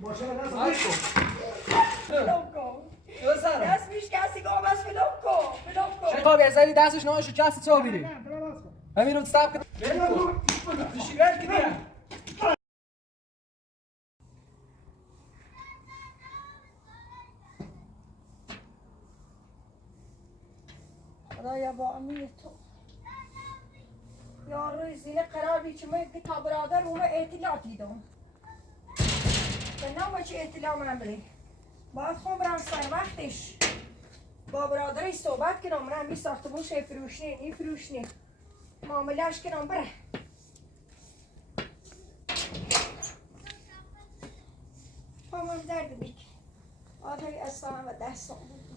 ماشاءالله دست میش کسی که آبس فلوکو شاید تا بزنی دستش نمایشو کسی تو بیری همین رو استاب کن شیرت کی دیگه خدایا با امیر تو یاروی زینه قرار بی که من تا برادر اونو اطلاع دیدم به نام چه اطلاع من بلی باید خون برم سر وقتش با برادرش صحبت کنم من همی ساختمون شه فروشنی این فروشنی معاملهش کنم بره پامم درد بیک آدمی اصلا و دستم بود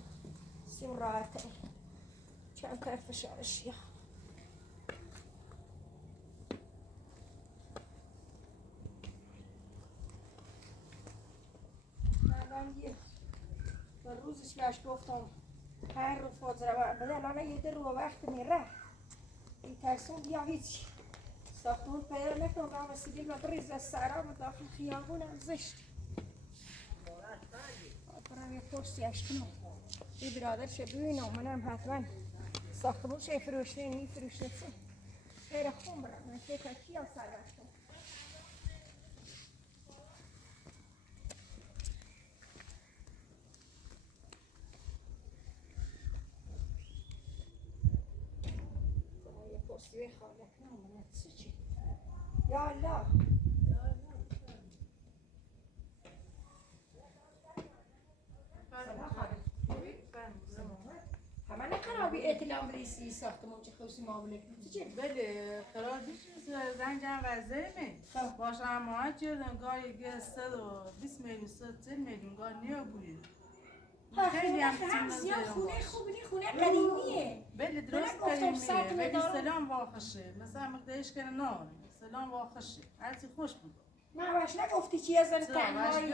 سیم راحته چند طرف فشارش یا من یه روزش بهش گفتم هر رو فاضره بده الان یه در رو وقت میره این ترسون بیا هیچ ساختمون پیدا نکنم و مسیدیل و بریز از سرام داخل خیابونم زشت برم یه پرسیش کنم یه برادرش ببینم منم حتما ساختمون شه فروشنه نی فروشنه چه خیلی خون برم من فکر کیا سر وقتم پرسیوی خالق نامونه چی یا الله همه نقرابی اطلاع بریسی ساختمون چه خوشی معامله کنید چه؟ بله قرار بیشتر زنجان وزیمه باشه اما چیزن گاهی گسته و 20 میلیون 30 میلیون گاه نیا بودید خیلی هم زیاد خونه خوبی خونه قدیمیه بله درست قدیمیه ولی سلام واخشه مثلا مقدارش کنه نار سلام واخشه هرچی خوش بود من باش نگفتی چی از تنهایی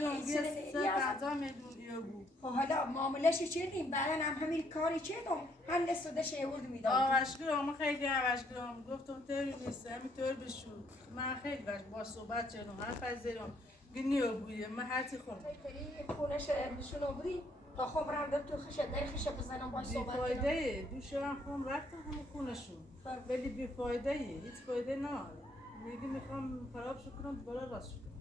خب حالا معاملهش چیدیم بعدن هم همین کاری چیدم هم دسته شیورد میدادم آوشگرام خیلی آوشگرام گفتم تری نیست همینطور بشو من خیلی باش صحبت کردم هر پذیرم گنیو بوده من هرچی خورم خونش نشون بودی تا خون برم در تو خشه در خشه بزنم باش صحبت کنم بیفایده دوشم خون رفتم همون خونشون ولی بیفایده هیچ فایده نداره میگی میخوام خرابش کنم دوباره راست کنم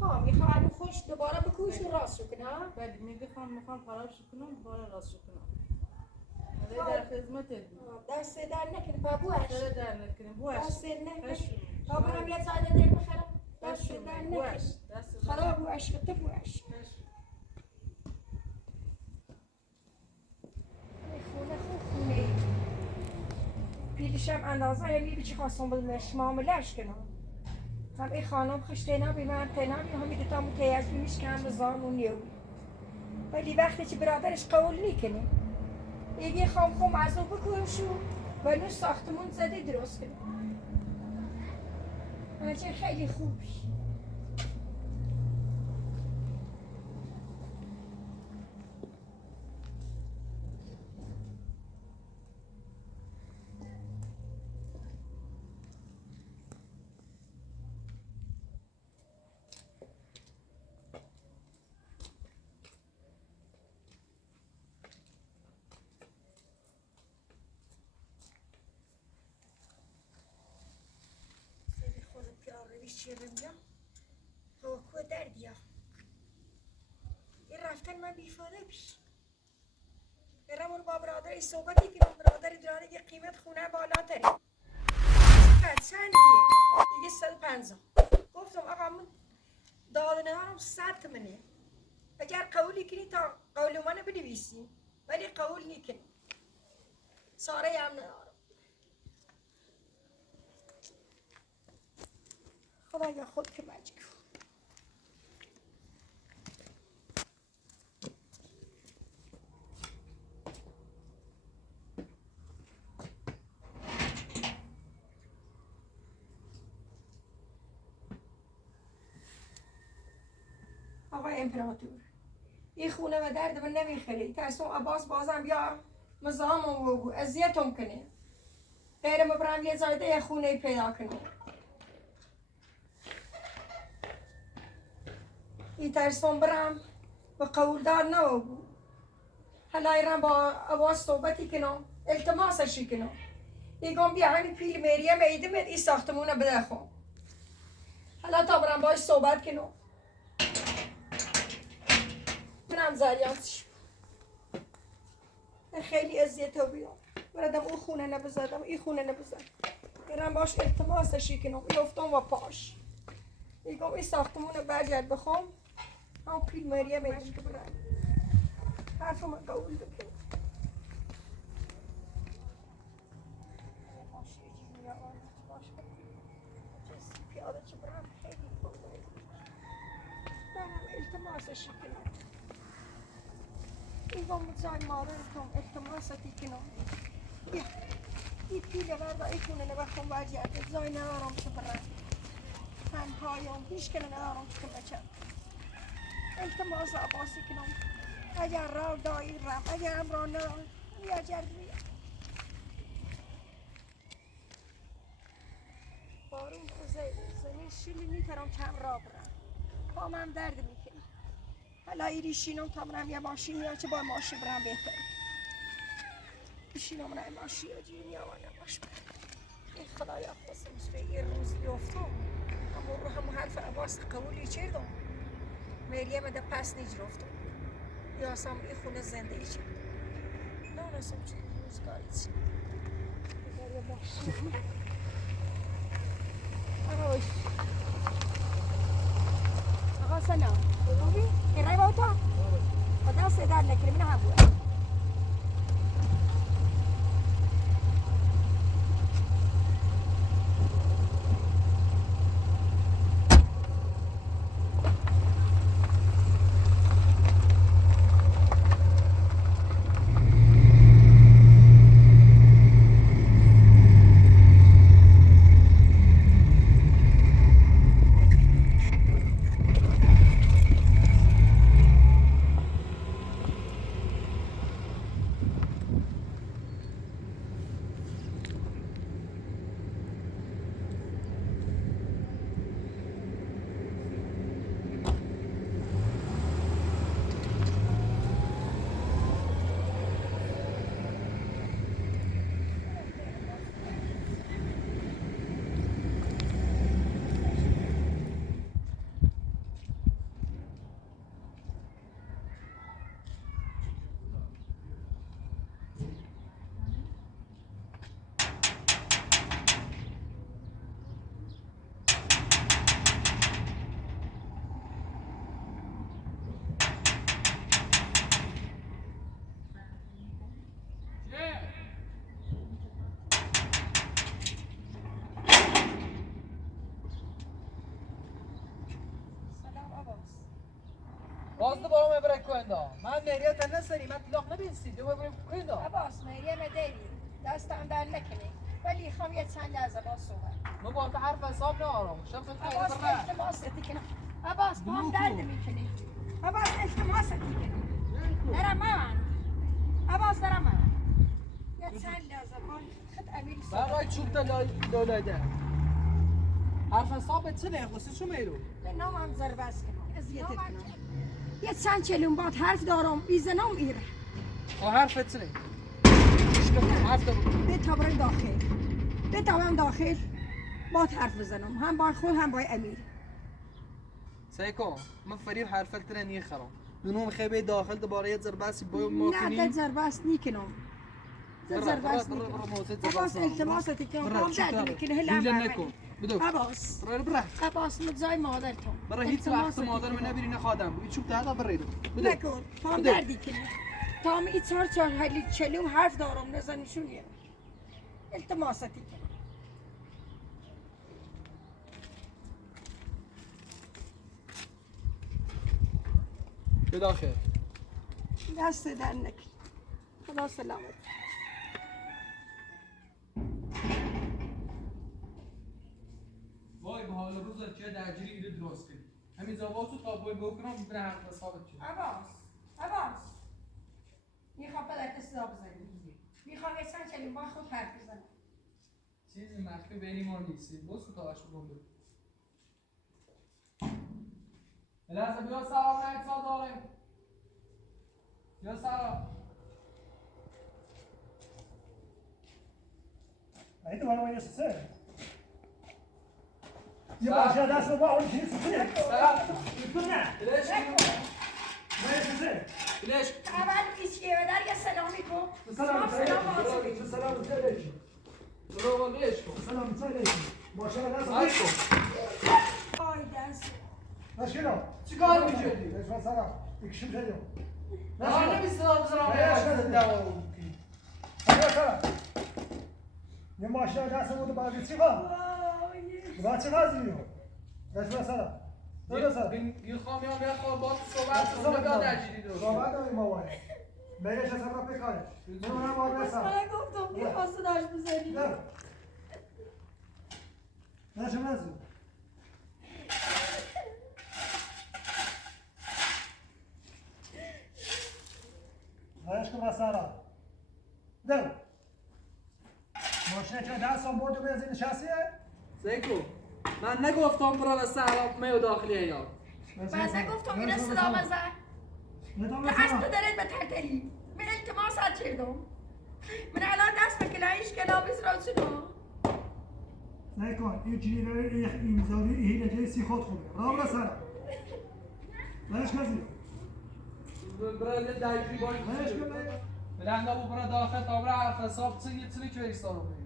ها میخوام خوش دوباره بکوش و راست کنم ولی میگی میخوام خرابش کنم دوباره راست کنم ولی در خدمتت دست در نکنه بابوش دست در نکنه بوش دست نکنه تا برم یه ساعت در بخرم دست در نکنه خراب بوش تو بوش خونه خوب خونه پیلشم اندازه همی چی خواستم بدونش معاملهش کنم هم این خانم خشته نبی من تنمی همی دوتامو تیز بیمیش که هم زانون نیو ولی وقتی که برادرش قول نیکنه یکی خام از او بکنم شو و نو ساختمون زده درست کنم هرچه خیلی خوبی هوا دردیا این رفتن من بیفاده بیش برم اون با برادری صحبتی کنم برادری درانه یه قیمت خونه بالاتره چندیه دیگه 150 گفتم آقا من دادنه هارم 100 منه اگر قولی کنی تا قول منو بنویسی ولی قول نیکنی ساره هم ندارم خدایا خود که مجگو آقای امپراتور این خونه و درد من نمیخری ترسم عباس بازم بیا مزامم و اذیتم کنه غیر مبرم یه زایده خونه پیدا کنه این ترسون برم به قولدار نبود حالا ایران با عباس صحبتی کنم التماسشی کنم ایگم بیا همین پیل مریم ایدمت این ساختمونه بده خون حالا تا برم باش صحبت کنم منم زریانش خیلی اذیت رو بیام بردم اون خونه نبزدم این خونه نبزدم برم باش التماسشی کنم یفتم و پاش ایگم این ساختمونه برگرد بخوام هم پیل مریم ایدم که برم حرف من قبول بکن پیاده چه برم خیلی برم التماسشی کنم ایگم مزای مادرتم التماستی کنم بیا این پیل بردا ایتونه نبخم برگرد زای ندارم چه برم تنهایم هیچ کنه ندارم چه بچم التماس عباسی کنم اگر راه دایی رم اگر هم راه ندارم یا جرد بیا بارون زمین شیلی میترم کم راه برم پام هم درد میکنه حالا ایری شینم تا برم یه ماشین یا چه با ماشین برم بهتر شینم برم ماشین یا جیرم یا ماشین این خدای افرستمش به این روز بیفتم همون حرف عباس قبولی چردم مریم ده پس نجرفتم یا سام این خونه زندگی چی نه نسیم چی روزگاری چی بذار یه ماشین آقا سلام خوبی؟ این رای با تا؟ خدا صدا نکنه من هم بود Bazı babam bırak koyunda. Ben nereye tane seni? Ben tilak ne bilsin? Diyor bırak koyunda. عباس مریم دیری دستم در نکنی ولی خواهم یه چند لحظه با صحبت ما با تا حرف حساب نارم. شب خیلی عباس برا. التماستی کنم عباس با هم درد میکنی عباس التماستی کنم درم من عباس درم من یه چند لحظه با خد امیر Ben صحبت ray çubda lolayda. حرف حساب چنه؟ واسه چه میرو؟ به نامم زربست کنم اذیتت کنم یه چند چلون باد حرف دارم بیزنم ایره O حرف چنه؟ حرف دارم. بتابرم داخل بتابرم داخل باد حرف بزنم هم با خود هم با امیر سیکو من فریب حرف تنه نیه خرام. دونم خیلی داخل دوباره یه ضرباسی با نه ماکنی. ده زربست نیکنم ده زربست نیکنم عباس التماستی کنم با هم درد میکنه هلا هم نکن. بدو. عباس برا. عباس متزای مادرتون برا هیچ وقت مادر من نبیری نخوادم. این چوب تا بریدم. نکن با هم دردی کنه تا هم این چهار حلی چلوم حرف دارم نزنشون یه التماستی کنم بداخل. دست در نکن خدا سلامت وای به حال روز چه درجوری ایده درست کنی. همین زاواسو تا بای بکنم ببینم حرف حسابت چیه. عباس میخوام پدرت صدا بزنی میخوام یه چند کلمه با خود حرف بزنم چیزی مخفی بین ما نیست. بس تو تاش بگم. الان لحظه بیا سلام نکسان داریم بیا سلام Aí tu vai amanhã você? E a já dá sua bola de isso você? سلام Tu não? ليش Vai você? ليش اول ایشیه و در یه سلامی کن Salam سلام آسیبی aleykum. Salam aleykum. برو ليش Salam aleykum. Maşallah nasıl? ماشي آی دست Nasıl? چیکار می‌کردی Esma salam. İkişim şey yok. نه نمی‌ستم بزنم Hadi salam. Ne maşallah nasıl oldu bazı çıkar? Bazı çıkar Esma salam. Öyle salam. میخوام یا خواب با صحبت کنم یا درگیری درست صحبت داریم بابا. میگه چه سبب بکاره؟ من بابا بس من گفتم یه خواسته داشت بزنی نه چه مزی؟ باش که مسارا. دو. ماشین که دست هم برد و بنزین نشستیه؟ سیکو من نگفتم برو به سلام میو داخلیه یا من نگفتم این صدا بزن تو از تو دارید به ترتلی من التماسات کردم من الان دست به کلاهیش کلابیز را شدم نکن این جیره امضایی هیلگه سی خود خوبه راه برسن باش کسی برو درگیری باید باش کنه بلنده بو برو داخل تا برو حرف حساب چی که ایستان رو بگیر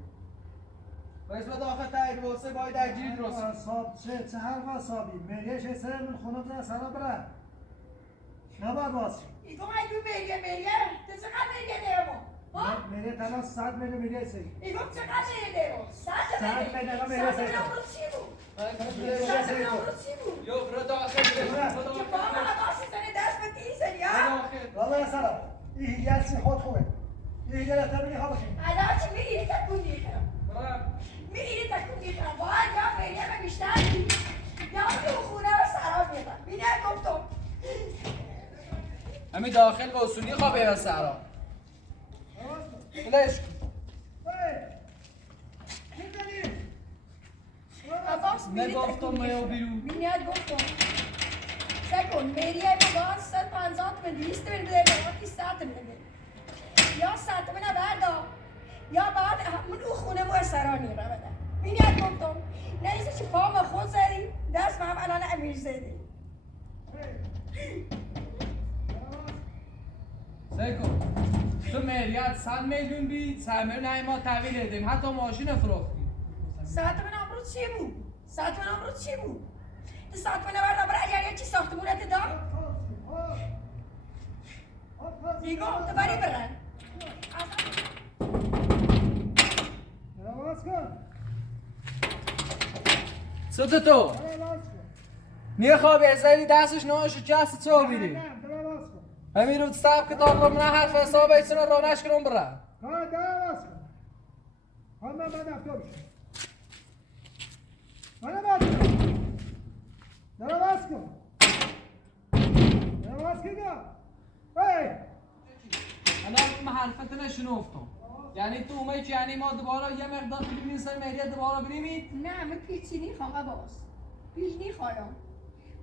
باید برو داخل تایید واسه باید درگیری درست حساب چه هر حسابی میگه چه سر من خونه بزن سلام برن نباید باز ایگو ایگو میریه تو چقدر میریه دیرمو میگه تنها 100 میلیون میگه سی ایگو چقدر میریه دیرمو 100 میلیون میلیون چی بود؟ 100 میلیون چی بود؟ یو برو داخل برو که داخل بابا عباسی زنی دست به تیزنی ها؟ داخل والله سلام این هیلگه سی خود خوبه این هیلگه تا میگه خواب باشین الان چی میری تکون میخرم میری تکون میخرم باید یا میریه به بیشتر یا تو خونه رو سراب میبرم بینه گفتم همین داخل و اصولی خوابه یا سرا بلش عباس میری نگفتم تکون میام میخرم بیرون. بینه گفتم سکن میریه به باز 150 من 200 من بده باقی 100 من بده یا 100 من بردا یا بعد همون او خونه مو سرانی رو بده بینه گفتم نیست چی پا ما خود زدی دست هم الان امیر زدی سیکو تو مریت 100 میلیون بی 100 میلیون ما تحویل دادیم حتی ماشین فروختیم 100 من امروز چی بود 100 من امروز چی بود 100 من بردا برای اگر چی ساختمونت دار دیگه تو بری برن نواز کن ست تو نواز کن میخواب ازدی دستش نهاش جست تو میری نواز کن همین رو سب کتاب رو من حرف حساب ایسونه رانش کنم برا نواز کن هم من دفتر بشم نواز کن نواز کن نواز کن الان من حرفت نشنفتم یعنی تو اومدی یعنی ما دوباره یه مقدار ببینیم سر مهریه دوباره بریم نه من پیچینی خواهم عباس پیچینی خواهم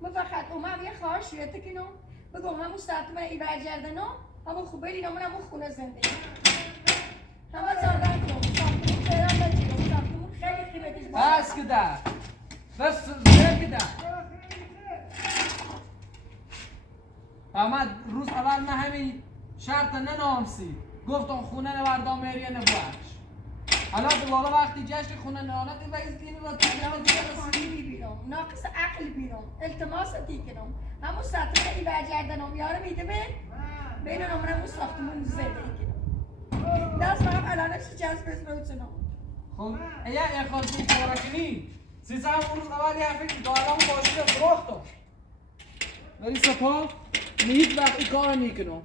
من فقط اومم یه خواهر شویته کنم بگم همون ساعت من ای برگردنم همون خوبه لینا من همون خونه زندگی همه زاردن کنم ساختمون خیرم بچینم ساختمون خیلی قیمتش بالا بس کده بس کده اما روز اول من همین شرط ننامسی گفتم خونه نوردام مهریه نبوش حالا دوباره وقتی جشن خونه نهانت این وقتی اینو را خانی میبینم ناقص عقل بینم التماستی کنم همون ساعت من ای برگردنم یارو میده بین نمونه همون ساختمون زندگی کنم دست من الانش جذب بزنم خب ایا اخوازی کارا کنی سیزه هم اون روز اول یه فکر دارم باشی فروختم ولی سپا هیچ وقتی کار نمیکنم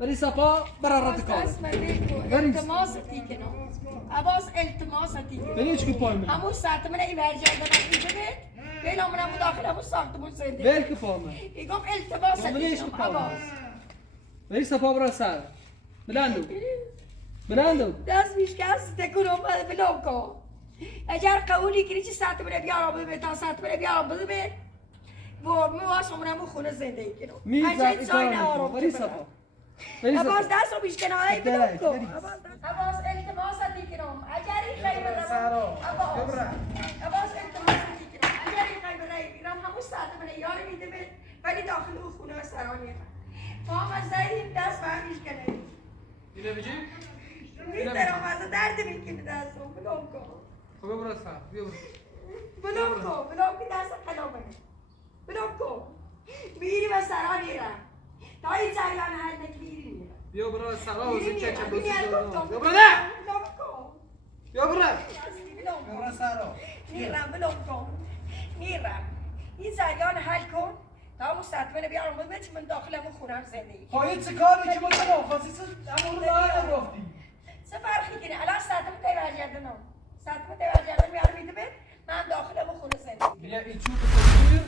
ولی سپا برارت کار دست من بگو التماستی کنم عباس التماستی کنم ولی هیچ که پای من همون ساعت من ای برگردنم میده بین نمونه همون داخل همون ساختمون زندگی ول که پای من ایگم التماستی کنم عباس ولی سپا برا سر بلندو دست میشکست تکنم بلو کن اگر قبولی کنی چی ساعت من بیارم بده تا ساعت من بیارم بده و میواسمونم خونه زندگی کنم میز اجازه وقتی جای کار نهارم میکنم بری کنم. صفا بری عباس صفا دست رو بیش کناره بری، بدم کن بری. عباس التماست میکنم اگر این خیلی بدم سارا عباس ببره عباس التماست میکنم اگر این خیلی بدم میرم همون ساعت من یاری میده ولی داخل اون خونه سرانی ما زدیم دست برمیش کنه اینو بجی میترم از درد میکنه دست رو بلوم کن خب ببره صفا بیا بلوم کن دست کلامه بلوم کن میری و سرانی را تا این جریان حل نگیری بیا برو سارا و زی چه چه بینی بسید بیا برو نه نه بلوم کن بیا برو بلوم بیا برو کن سارا میرم بلوم کن میرم این جریان حل کن تا مستطمئن بیارم ببینم من داخلمون خونم زندگی خواهی چه کاری که ما کنم خواستی امور را نگفتی چه فرقی کنه الان ساعتم تیوارگردنم ساعتم تیوارگردن میارم میده بید من داخلمون خونه زندگی بیا این چوب بگیر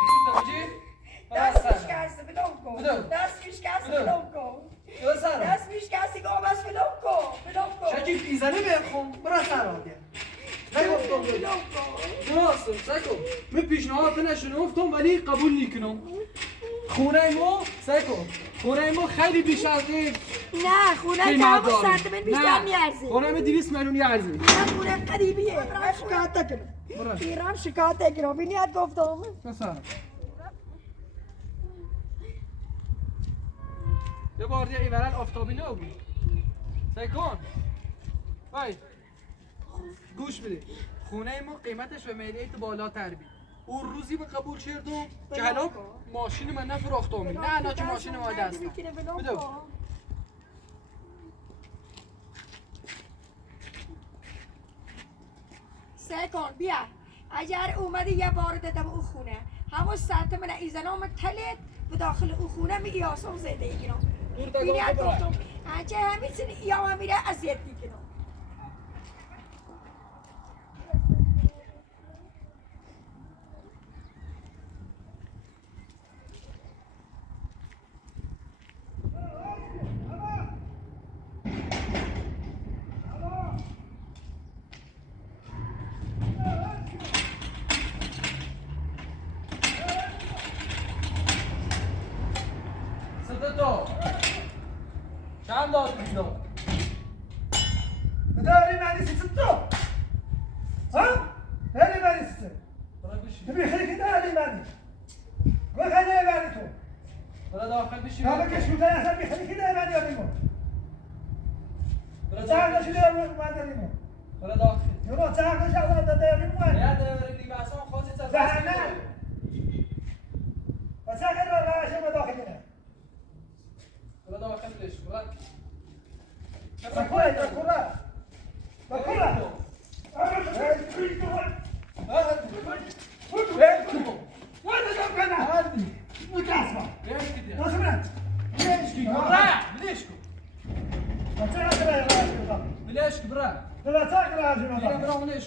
این چوب بگیر دست میشکسته بلوم کن بدو. دست میشکسته بدو. بلوم کن بیا سارا دست میشکسته که آبس بلوم کن شکیل ایزنی بخون برو سارا بیا نگفتم بلوم کن درسته سکو من پیشنهاد نشنفتم ولی قبول نکنم خونه ما سکو خونه ما خیلی بیش از این نه خونه که قیمت همون داره. ساعت من بیشتر میارزه خونه من 200 میلیون ارزی من خونه قدیمیه من شکایت کنم برو میرم شکایت کنم بینیت گفتم سارا یه بار دیگه ایورال آفتابی نبود سکون وای گوش بده خونه ما قیمتش به میلیت بالاتر بید اون روزی به قبول کردم که الان ماشین من نفروختم نه نه که ماشین ما دست بدو سکون بیا اگر اومدی یه بار دادم اون خونه همون ساعت من ایزنام تلت و داخل اون خونه می ایاسم زندگی کنم بینیت گفتم انچه همین سن ایام میره اذیت میکنم ستتو چند داد بیدم داری معنی ستو ها داری معنی ستو برای بشی تبي خليك داري معنی قول خليني معنی تو برای داخل بشی ما بكش قلت انا سبي خليك داري معنی يا برای تعال داخل شو داري معنی برای داخل يلا تعال شو داري معنی یا در لیباسان خاصی زهنه تفاصیل بس اخر لا شو داخلنا برای داخل بش برای بكره بكره بكره وين تدخلنا هادي متاسفه ليش كده ما سمعت ليش كده برا ليش ما تعرف يا راجل ليش برا لا تاكل يا هنا راجل برا ليش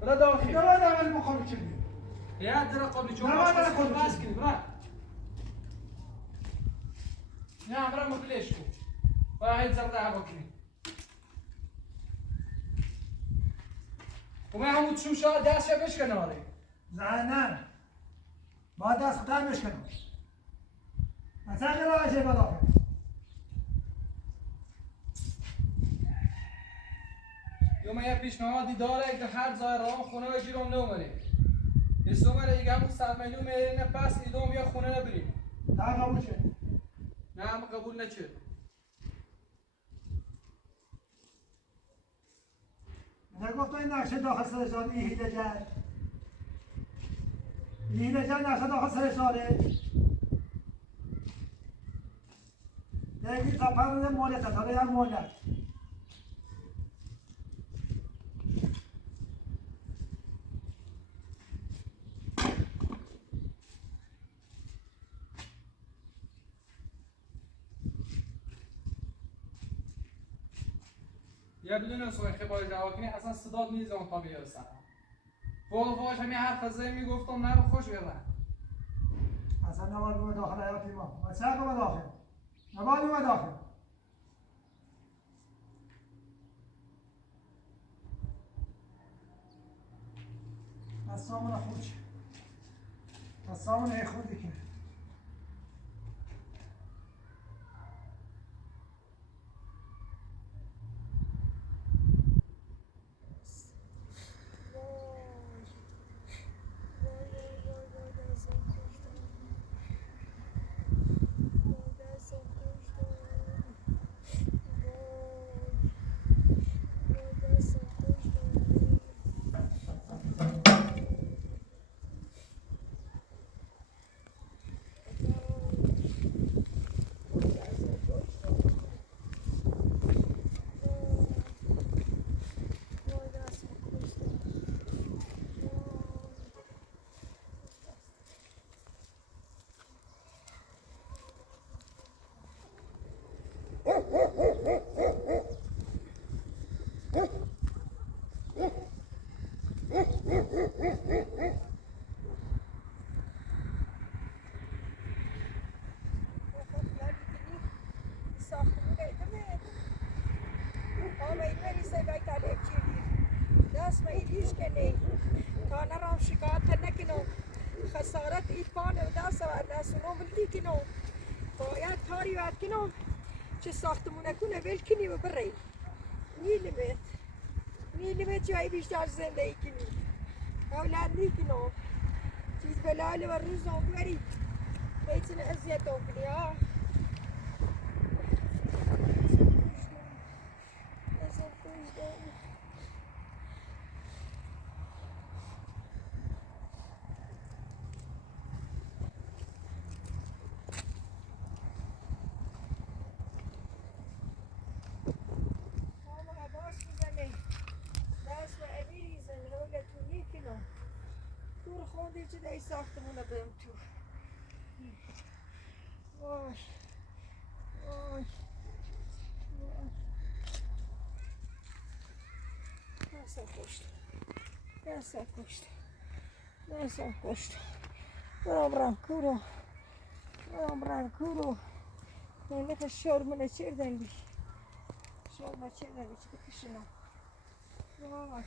برا داخل لا لا المخرج كذي يا درا قبل شو لا، لا، لا، خذ. بس كده برا يا برا ما ليش واحد زرع بكري وما هم شو شو داش بش كناري زعلان ما دست خطر مشکنم مثلا راجع بداخل يوم يا پیشنهادی داره که هر جای راه خونه و جیرم نمیره استومر دیگه همون 100 میلیون میرینه پس ایدوم یا خونه نبریم تا قبول شد نه هم قبول نشد نگفت این نقشه داخل سرشان این هیله جد این هیله جد نقشه داخل سرشانه دیگه تا پرده مولت تا دیگر مولت یا بدون سوی خبای جواب کنی اصلا صدات نیزم تا بیارسن فوقش همین حرف زی میگفتم نه به خوش بیارن اصلا نباید بومه داخل حیاتی ما و چه بومه داخل نباید بومه داخل از سامون خود چه از سامون ای خودی که خسارت ایفان و دست و رسولان ولدی کنو باید کاری باید کنو چه ساختمونه کنه ول کنی و بری نیلمت جایی بیشتر زندگی کنی اولاد نی کنو چیز بلاله و روز نوبری بیتونه اذیت کنی ها خودی چه دایی ساختمونه برم تو وای وای دستم کشت برام کورو نمیخه شرمونه چردن بی چه بکشنم وای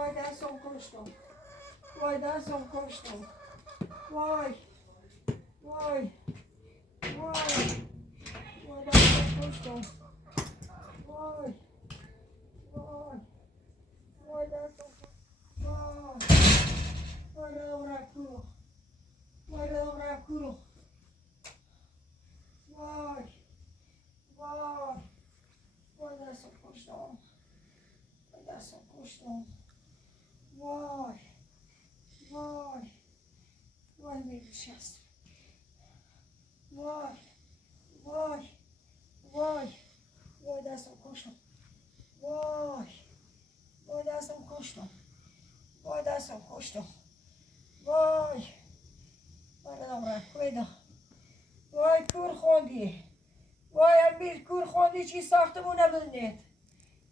وای دستم کشتم وای دستم کشتم وای وای وای وای دستم کشتم وای وای وای دستم وای وای دادم رکورو وای دادم رکورو وای وای وای دستم کشتم وای دستم کشتم وای وای وای می‌نشست وای وای وای وای دستم کشتم وای وای دستم کشتم وای دستم کشتم وای وای دادم رفت وای کور خوندی وای امیر کور خوندی چی ساختمونه بلنید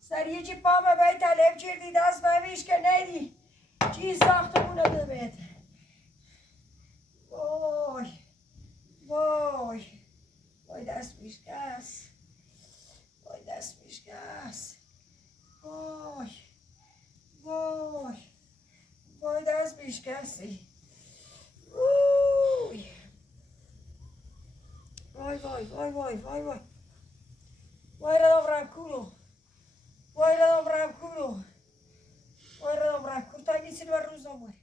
سریع چی پامه باید طلب چردی دست بمیش که نیدی چی ساختمونه بلنید وای وای وای دست میشکست وای دست میشکست وای وای وای دست میشکستی وای وای وای وای وای وای وای ردم رکولو وای ردم رکولو وای ردم رکولو تا نیستی بر روز نموری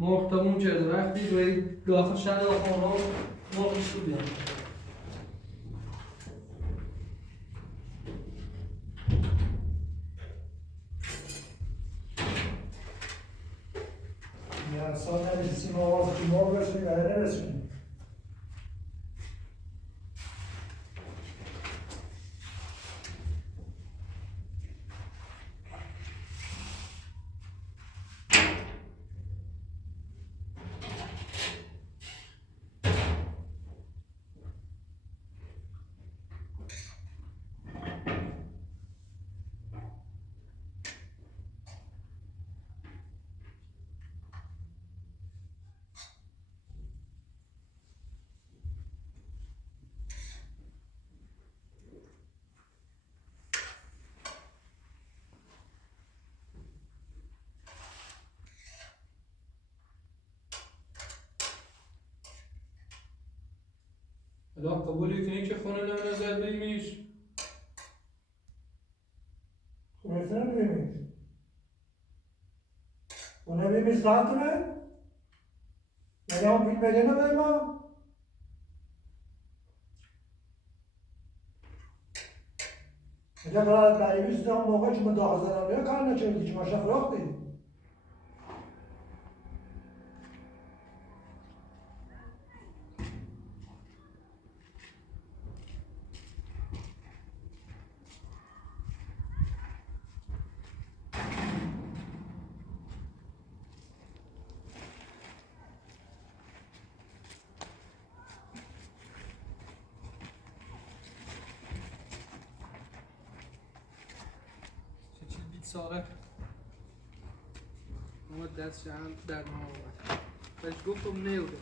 مرغ کرده وقتی روی داخل شهر داخل رو مرغش رو بیان یا سال نمیسیم آواز که مرغ رسونی و نرسونی. الان قبولی کنی که خونه نمونه زد بیمیش خونه نمیمیز. خونه بیمیز خواهد کنه؟ یعنی هم بیل بده نبه ما؟ اگه برای بریویز دام موقع که مداخل زنم نیا کار نچردی که ماشا فراختی. چه چیز بیت ساله اما دست شهن در ما آورد بهش گفتم نیوده